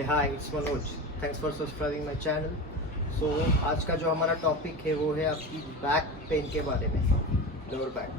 Hey hi, it's Manoj. Thanks for subscribing my channel. So आज का जो हमारा टॉपिक है वो है आपकी बैक पेन के बारे में, लोअर बैक।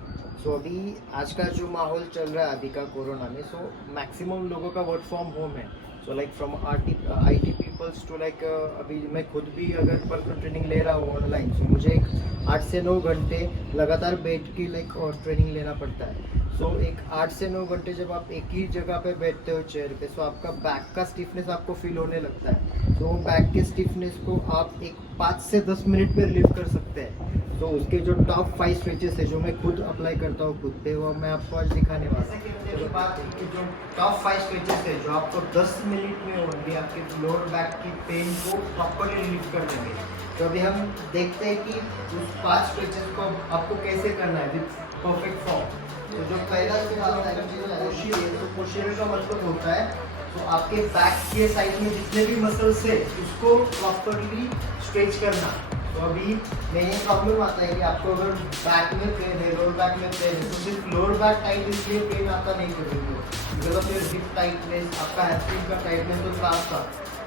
सो अभी आज का जो माहौल चल रहा है अभी का कोरोना में, सो मैक्सिमम लोगों का वर्क फ्रॉम होम है। So like from IT peoples to like अभी मैं खुद भी अगर पर्सनल ट्रेनिंग ले रहा हूँ ऑनलाइन, सो मुझे एक 8 से 9 घंटे लगातार बैठ की लाइक और ट्रेनिंग लेना पड़ता है। सो एक 8 से 9 घंटे जब आप एक ही जगह पे बैठते हो चेयर पे, सो आपका बैक का स्टिफनेस आपको फील होने लगता है। तो बैक के स्टिफनेस को आप एक 5 से 10 मिनट में रिलीव कर सकते हैं। तो उसके जो टॉप 5 स्ट्रेचेस है जो मैं खुद अप्लाई करता हूँ खुद पे, वो मैं आपको आज दिखाने वाला हूँ। तो बात कि जो टॉप 5 स्ट्रेचेस है जो आपको 10 मिनट में ओनली आपके लोअर बैक की पेन को प्रॉपरली रिलीव कर देंगे। तो अभी हम देखते हैं कि उस 5 स्ट्रेचेस को आपको कैसे करना है विथ परफेक्ट फॉर्म। तो जो पहला पोस्चर है, तो पोस्चर का मतलब होता है तो आपके बैक के साइड में जितने भी मसल्स है उसको प्रॉपरली स्ट्रेच करना। तो अभी मेन प्रॉब्लम आता है कि आपको अगर बैक में पेन है, लोअर बैक में पेन है, तो सिर्फ लोअर बैक टाइट इसलिए पेन आता नहीं करेंगे, because of your hip tightness, आपका हैमस्ट्रिंग का टाइटनेस तो साफ था।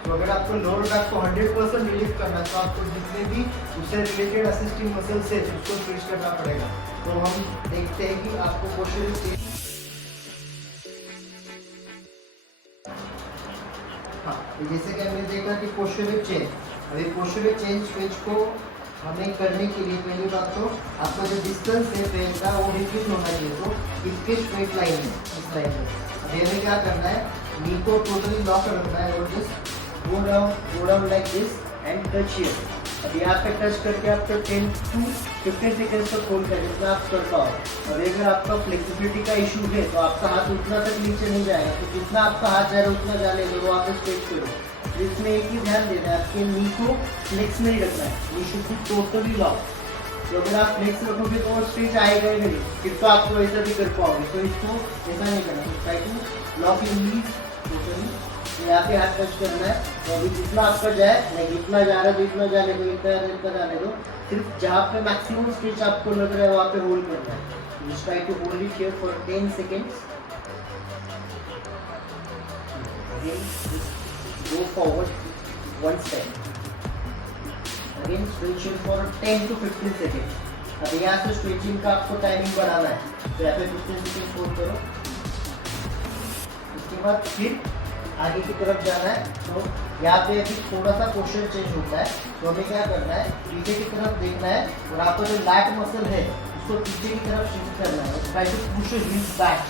तो अगर आपको लोअर बैक को 100% रिलीव करना है तो आपको जितने भी उससे रिलेटेड असिस्टिंग मसल्स है उसको स्ट्रेच करना पड़ेगा। तो हम देखते हैं कि आपको पोस्चर हाँ, जैसे कि हमने देखा कि पोस्चर चेंज, अभी पोस्चर चेंज स्ट्रेच को हमें करने के लिए पहली बात तो आपका जो डिस्टेंस है पेन का वो इंक्रीज होना चाहिए। तो इसके स्ट्रेट लाइन है, इस लाइन में अभी हमें क्या करना है, नी को टोटली लॉक रखना है और just go down like this and touch here। अब यहाँ पे टच करके आपको 10 to 15 सेकेंड्स तक होल्ड करें जितना आप कर पाओ। और अगर आपका फ्लेक्सिबिलिटी का इशू है तो आपका हाथ उतना तक नीचे नहीं जाएगा, तो जितना आपका हाथ जा रहा है उतना जाने दो, आप स्ट्रेच करो। इसमें एक ही ध्यान देना है, आपके नी को फ्लेक्स में ही रखना है, नी शुड बी टोटली लॉक। तो अगर आप फ्लेक्स रखोगे तो स्ट्रेच आएगा ही नहीं, फिर तो आपको ऐसा भी कर पाओगे। तो इसको ऐसा नहीं करना, try to lock in knee totally. यहाँ पे हाथ टच करना है। तो अभी जितना आपका जाए, लाइक इतना जा रहा है तो इतना जाने दो, इतना जाने दो। सिर्फ जहाँ पे मैक्सिमम स्ट्रेच आपको लग रहा है वहाँ पे होल्ड करना है। Just try to hold it here for 10 seconds. Go forward 1 step, again stretch for 10 to 15 seconds. अब यहाँ से स्ट्रेचिंग का आपको टाइमिंग बढ़ाना है, तो यहाँ पे 15 सेकेंड होल्ड करो। उसके बाद फिर आगे की तरफ जाना है। तो यहाँ पे अभी थोड़ा सा पोस्चर चेंज होता है, तो हमें क्या करना है, पीछे की तरफ देखना है और आपका जो लैट मसल है उसको पीछे की तरफ शिफ्ट करना है। Try to push your hips back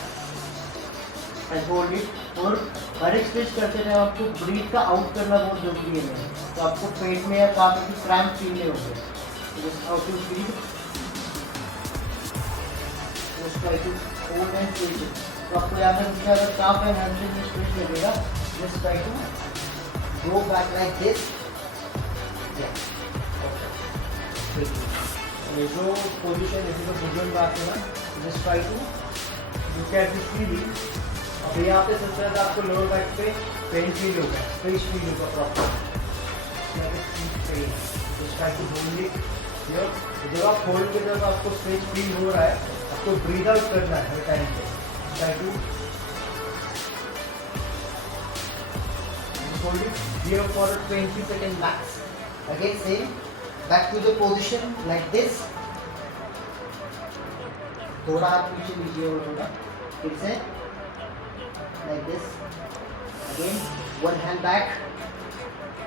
and hold it. और हर एक स्ट्रेच करते टाइम आपको ब्रीथ का आउट करना बहुत जरूरी है, तो आपको पेट में या काफ में क्रैम्प फील नहीं होंगे। Just how to breathe, just try to hold and stretch it. तो आपको यहाँ पे अगर काफ एंड हैमस्ट्रिंग में स्ट्रेच लगेगा, just try to go back like this। Yeah, okay। ये जो पोजीशन जैसे तो भुजंग बात है ना, just try to look at this feeling। अब यहाँ पे सबसे ज़्यादा आपको लोअर बैक पे पेन फील होगा, स्ट्रेच फील होगा proper. just try to hold it here। जब आप होल्ड के जब आपको स्ट्रेच फील हो रहा है, आपको ब्रीथ आउट करना है हर टाइम पे। try to hold it here for 20 seconds max। Again same, back to the position like this। थोड़ा हाथ पीछे लीजिए और थोड़ा फिर से like this। Again one hand back,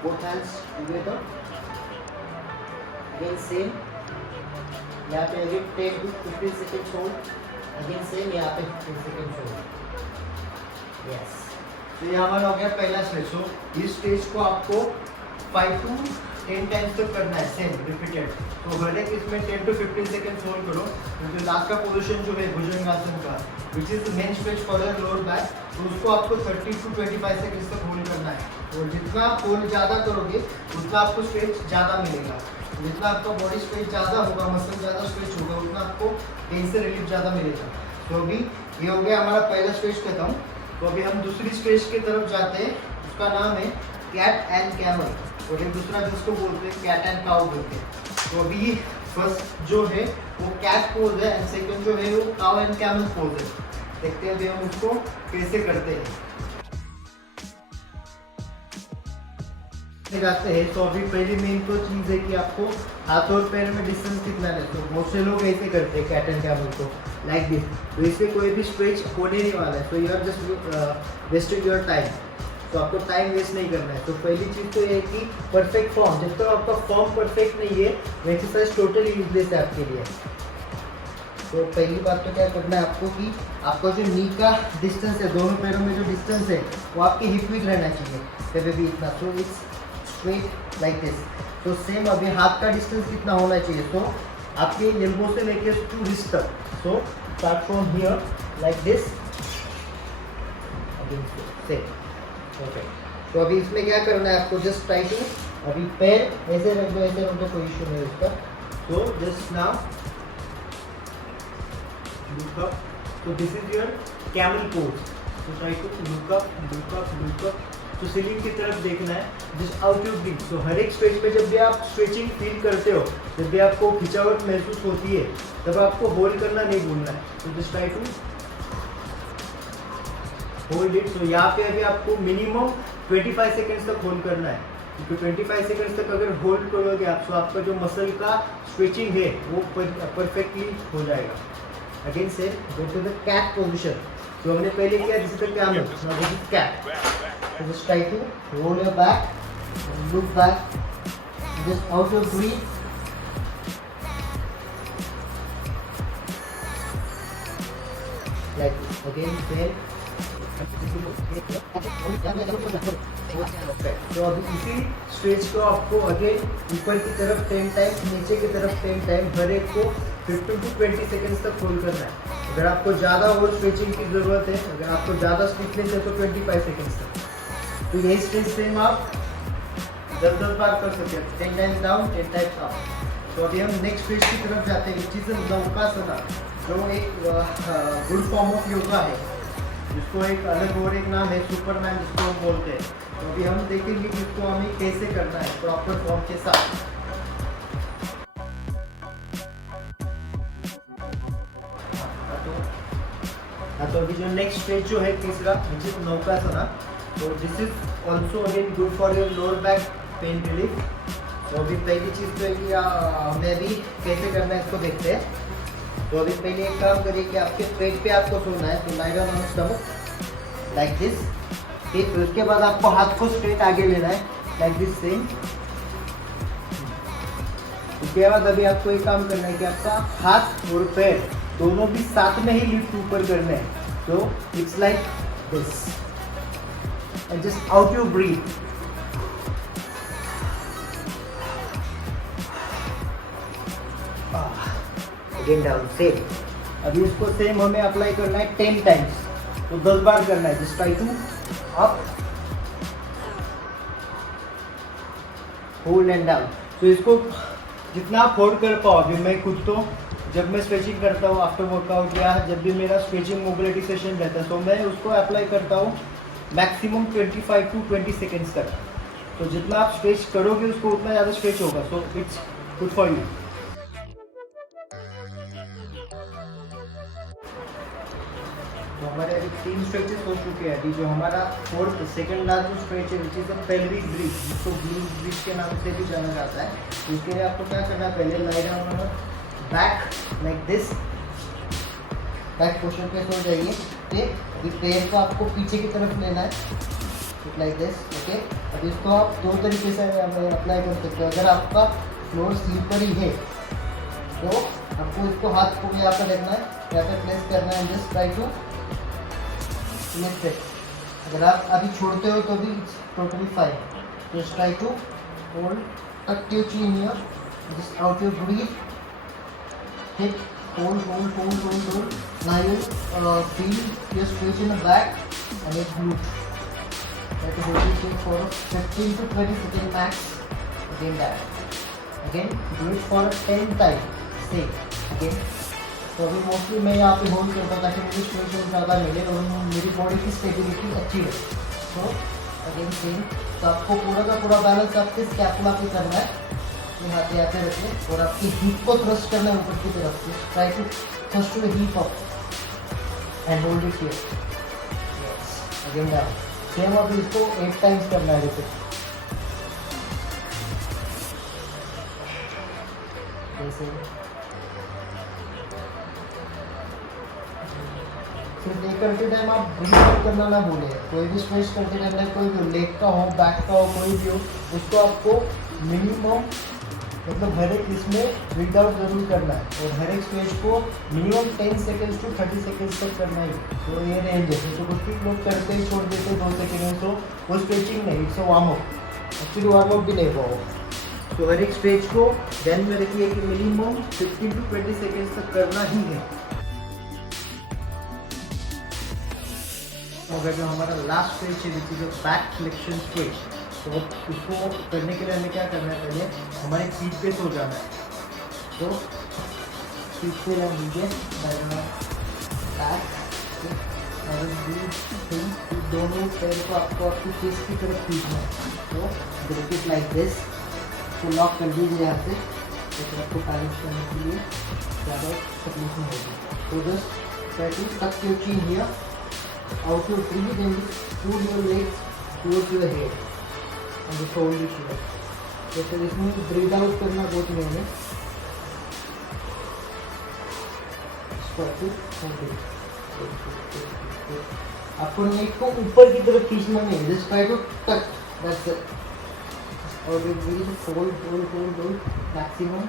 both hands together। Again same, यहाँ पे again 10 to 15 seconds hold। Again same, यहाँ पे 15 seconds hold। Yes। तो ये हमारा हो गया पहला स्ट्रेच। सो इस स्ट्रेच को आपको 5 to 10 टाइम्स तक करना है, सेम रिपीटेड। तो हर एक इसमें 10 to 15 सेकेंड्स होल्ड करो, क्योंकि लास्ट का पोजीशन जो है भुजंगासन का, विच is the main stretch for your lower back, तो उसको आपको 30 to 25 सेकेंड्स तक होल्ड करना है। और जितना आप होल्ड ज़्यादा करोगे उतना आपको स्ट्रेच ज़्यादा मिलेगा। जितना आपका बॉडी स्ट्रेच ज़्यादा होगा, मसल ज़्यादा स्ट्रेच होगा, उतना आपको पेन से रिलीफ ज़्यादा मिलेगा। तो अभी ये हो गया हमारा पहला स्ट्रेच खत्म। तो अभी हम दूसरी स्ट्रेच की तरफ जाते हैं, उसका नाम है कैट एंड कैमल, और एक दूसरा जिसको बोलते हैं कैट एंड काउ बोलते हैं। तो अभी फर्स्ट जो है वो कैट पोज है एंड सेकंड जो है वो काउ एंड कैमल पोज है। देखते हैं अभी हम उसको कैसे करते हैं। जाते हैं। तो अभी पहली मेन तो चीज़ है कि आपको हाथ और पैर में डिस्टेंस कितना है। तो बहुत से लोग ऐसे करते हैं कैट एंड कैमल को लाइक दिस, तो इससे कोई भी स्ट्रेच होने नहीं वाला है। तो you are just wasting your time, तो आपको टाइम वेस्ट नहीं करना है। तो पहली चीज़ तो ये है कि परफेक्ट फॉर्म, जब तक आपका फॉर्म परफेक्ट नहीं है वो एक्सरसाइज टोटली यूजलेस है आपके लिए। तो पहली बात तो क्या करना है आपको कि आपका जो नी का डिस्टेंस है, दोनों पैरों में जो डिस्टेंस है वो आपके हिप विथ रहना चाहिए कभी भी इतना। So it's straight like this. तो सेम अभी हाथ का डिस्टेंस कितना होना चाहिए, तो आपके एल्बो से लेके टू रिस्ट तक। So start from here like this, same. Okay, तो अभी इसमें क्या करना है आपको, जस्ट ट्राई टू, अभी पैर ऐसे रख दो, ऐसे रख दो, कोई इशू नहीं उसका। तो just now look up, so this is your camel pose, so try to look up, look up, look up, तो सीलिंग की तरफ देखना है, जस्ट आउट योर ब्रीथ। तो हर एक स्ट्रेच में जब भी आप स्ट्रेचिंग फील करते हो, जब भी आपको खिंचावट महसूस होती है, तब आपको होल्ड करना नहीं भूलना है। तो just try to hold it. तो यहाँ पे अभी आपको मिनिमम 25 सेकेंड्स तक होल्ड करना है, क्योंकि 25 सेकेंड्स तक अगर होल्ड करोगे आप, तो आपका जो मसल का स्ट्रेचिंग है वो परफेक्टली हो जाएगा। Again say go to the cat position, जो हमने पहले किया, this is the camel, now this is cat। So just try to roll your back, look back, just out your breath, like this। Again same। तो अभी इसी stretch को आपको again ऊपर की तरफ 10 टाइम्स, नीचे की तरफ 10 टाइम, हर एक को 15 to 20 सेकेंड्स तक होल्ड करना है। अगर आपको ज़्यादा और स्ट्रेचिंग की ज़रूरत है, अगर आपको ज़्यादा स्टिफनेस है, तो 25 सेकेंड्स तक। तो यही स्ट्रेच सेम आप 10 बार कर सकते हैं, 10 टाइम्स डाउन, 10 टाइम्स अप। तो अभी हम नेक्स्ट स्ट्रेच की तरफ जाते हैं, विच इज नौकासना, जो एक गुड फॉर्म ऑफ योगा है, जिसको एक अलग और एक नाम है सुपरमैन, जिसको हम बोलते हैं। तो अभी हम देखेंगे कि इसको हमें कैसे करना है प्रॉपर फॉर्म के साथ। तो अभी जो नेक्स्ट स्ट्रेच जो है तीसरा, विच इज नौकासना, तो this is also again good for your lower back pain relief. तो अभी पहली चीज़ तो है कि हमें अभी कैसे करना है इसको देखते हैं। तो अभी पहले एक काम करिए कि आपके पेट पे आपको सोना है, तो lie down on stomach like this. ठीक, तो उसके बाद आपको हाथ को स्ट्रेट आगे लेना है लाइक दिस सेम। उसके बाद अभी आपको एक काम करना है कि आपका हाथ और पैर दोनों भी साथ में ही लिफ्ट ऊपर करने हैं। तो it's like this and just out your breathe. Again down same. अभी इसको सेम हमें अप्लाई करना है 10 टाइम्स, तो 10 बार करना है। Just try to up, hold and down. तो इसको जितना आप होल्ड कर पाओ। अभी मैं खुद तो जब मैं स्ट्रेचिंग करता हूँ आफ्टर वर्कआउट, या जब भी मेरा स्ट्रेचिंग मोबिलिटी सेशन रहता है, तो मैं उसको अप्लाई करता हूँ मैक्सिमम 25 to 20 सेकेंड्स तक। तो जितना आप स्ट्रेच करोगे उसको उतना ज़्यादा स्ट्रेच होगा। So it's good for you. तो हमारे अभी 3 स्ट्रेचेस हो चुके हैं। अभी जो हमारा फोर्थ सेकंड लास्ट जो स्ट्रेच है, which is the pelvic breath, जिसको ग्लूट ब्रीथ के नाम से भी जाना जाता है। तो इसके लिए आपको क्या करना है, पहले lie down back like this, back posture पे सो जाइए। ठीक, अभी पैर को आपको पीछे की तरफ लेना है लाइक दिस। ओके, अभी इसको आप 2 तरीके से अप्लाई कर सकते हो। अगर आपका फ्लोर स्लीपरी है तो आपको इसको हाथ को यहाँ पर रखना है, यहाँ पर प्लेस करना है, just try to lift it. अगर आप अभी छोड़ते हो तो भी it's totally fine. Just try to hold, tuck your chin here, just out your breath, hit, hold, hold, hold, hold, hold. Now you feel your stretch in the back and your glute. Try to hold it for 15 to 20 seconds max. Again that. Again do it for 10 times. Stay. Again. तो अभी mostly मैं यहाँ पे hold करता हूँ ताकि मुझे stretch ज़्यादा मिले और मेरी बॉडी की स्टेबिलिटी अच्छी रहे। तो अगेन सेम। तो आपको पूरा का पूरा बैलेंस आपके स्कैपुला पे करना है। हाथ यहाँ पे रखें और आपकी हिप को थ्रस्ट करना है ऊपर की तरफ से। Try to thrust to the hip up and hold it here. Yes, again down. Same अभी इसको 8 टाइम्स करना है। रिपीट जैसे सिर्फ ये करते टाइम आप ब्रीथ आउट करना ना भूलें। कोई भी स्ट्रेच करते टाइम, लाइक कोई भी लेग का हो, बैक का हो, कोई भी हो, उसको आपको मिनिमम मतलब हर एक इसमें ब्रीथ आउट जरूर करना है और हर एक स्ट्रेच को मिनिमम 10 सेकेंड्स टू 30 सेकेंड्स तक करना ही। तो ये रेंज है। तो कुछ लोग करते ही छोड़ देते 2 सेकेंड में, तो वो स्ट्रेचिंग नहीं, it's a warm up. Actually warm up भी नहीं हुआ। तो हर एक स्ट्रेच को ध्यान में रखिए कि मिनिमम 15 टू 20 सेकेंड्स तक करना ही है। अगर जो हमारा लास्ट स्ट्रेच है which is a back flexion stretch, तो उसको करने के लिए हमें क्या करना है, पहले हमारे फीट पे सो जाना है। तो फीट पे रख दीजिए बैक और दोनों पैर को आपको आपकी चेस्ट की तरफ खींचना है। तो ब्रेक इट लाइक दिस, तो लॉक कर दीजिए यहाँ से, तो आपको बैलेंस करने के लिए ज़्यादा तकलीफ नहीं होगी। तो जस्ट ट्राई टू टक your chin here, out your breathe and pull your legs towards your head and just hold it here. जैसे इसमें ब्रीथ आउट करना बहुत मेन है। आपको नेक को ऊपर की तरफ खींचना नहीं, just try to touch, that's it. और breath hold hold hold hold maximum